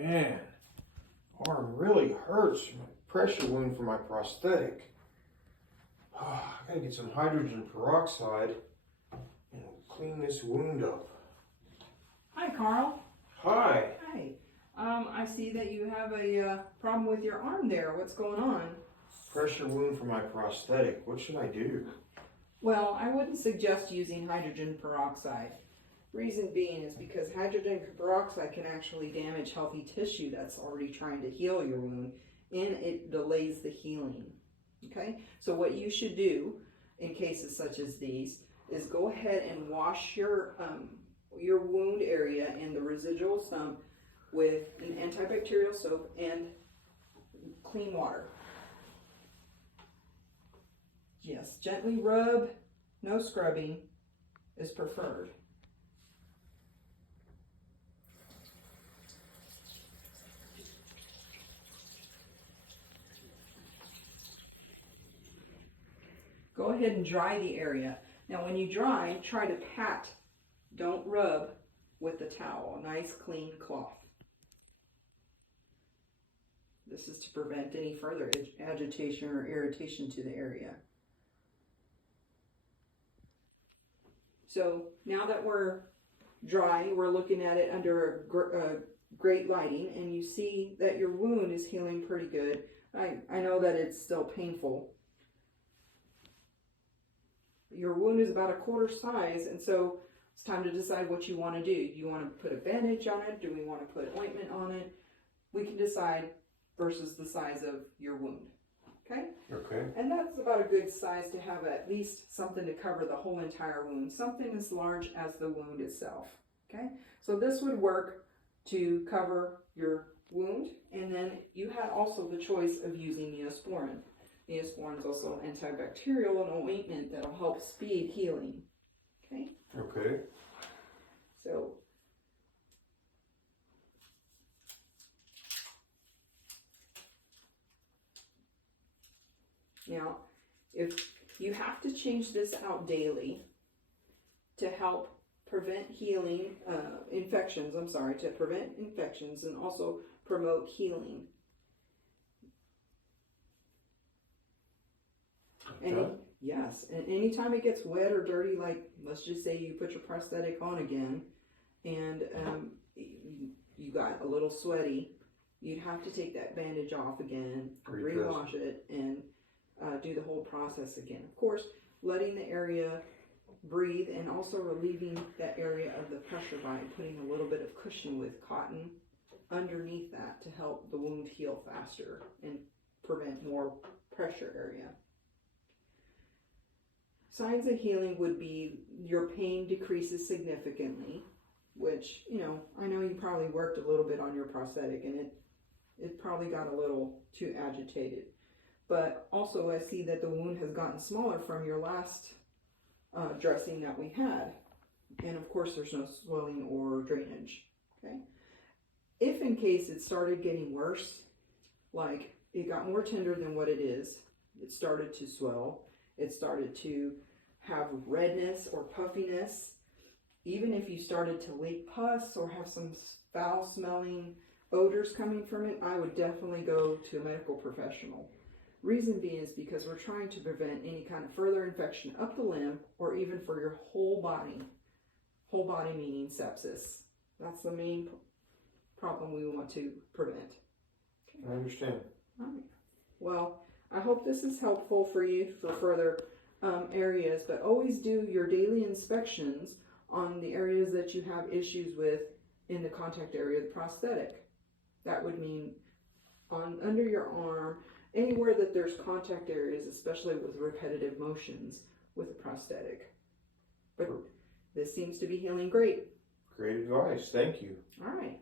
Man, arm really hurts. My pressure wound for my prosthetic. I gotta get some hydrogen peroxide and clean this wound up. Hi, Carl. Hi. Hi. I see that you have a problem with your arm there. What's going on? Pressure wound for my prosthetic. What should I do? Well, I wouldn't suggest using hydrogen peroxide. Reason being is because hydrogen peroxide can actually damage healthy tissue that's already trying to heal your wound, and it delays the healing. Okay? So what you should do in cases such as these is go ahead and wash your wound area and the residual stump with an antibacterial soap and clean water. Yes, gently rub, no scrubbing is preferred. Go ahead and dry the area. Now when you dry, try to pat, don't rub with the towel, a nice clean cloth. This is to prevent any further agitation or irritation to the area. So now that we're dry, we're looking at it under great lighting, and you see that your wound is healing pretty good. I know that it's still painful. Your wound is about a quarter size, and so it's time to decide what you want to do. Do you want to put a bandage on it? Do we want to put ointment on it? We can decide versus the size of your wound. Okay? Okay. And that's about a good size to have at least something to cover the whole entire wound, something as large as the wound itself. Okay? So this would work to cover your wound, and then you had also the choice of using Neosporin. Neosporin is also antibacterial and ointment that'll help speed healing. Okay? Okay. So now, if you have to change this out daily to help prevent to prevent infections and also promote healing. Yes, and anytime it gets wet or dirty, like let's just say you put your prosthetic on again and you got a little sweaty, you'd have to take that bandage off again, rewash it, and do the whole process again. Of course, letting the area breathe and also relieving that area of the pressure by putting a little bit of cushion with cotton underneath that to help the wound heal faster and prevent more pressure area. Signs of healing would be your pain decreases significantly, which, I know you probably worked a little bit on your prosthetic and it probably got a little too agitated. But also I see that the wound has gotten smaller from your last dressing that we had. And of course there's no swelling or drainage. Okay. If in case it started getting worse, like it got more tender than what it is, it started to swell, it started to have redness or puffiness, even if you started to leak pus or have some foul smelling odors coming from it, I would definitely go to a medical professional. Reason being is because we're trying to prevent any kind of further infection up the limb or even for your whole body. Whole body meaning sepsis. That's the main problem we want to prevent. Okay. I understand. All right. Well, I hope this is helpful for you for further areas, but always do your daily inspections on the areas that you have issues with in the contact area of the prosthetic. That would mean under your arm, anywhere that there's contact areas, especially with repetitive motions with the prosthetic. But this seems to be healing great. Great advice. Thank you. All right.